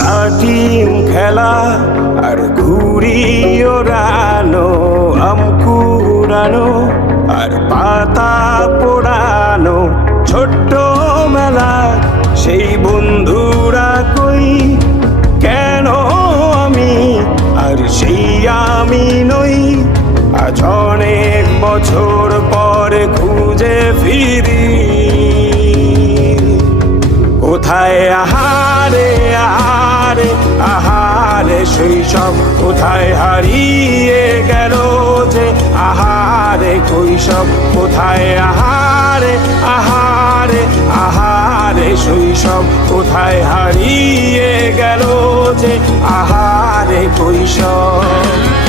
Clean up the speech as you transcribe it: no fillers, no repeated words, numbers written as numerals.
লাটিম খেলা আর ঘুড়ি ওড়ানো, আম কুড়ানো আর পাতা পোড়ানো, ছোট্ট মেলা সেই বন্ধুরা কই, কেন আমি আর সেই আমি নই। আজ অনেক বছর পরে খুঁজে ফিরি, কোথায় আহারে আহারে আহারে শৈশব, কোথায় হারিয়ে গেল যে আহারে কৈশব, কোথায় আহারে আহারে আহারে শৈশব, কোথায় হারিয়ে গেল যে আহারে কৈশব।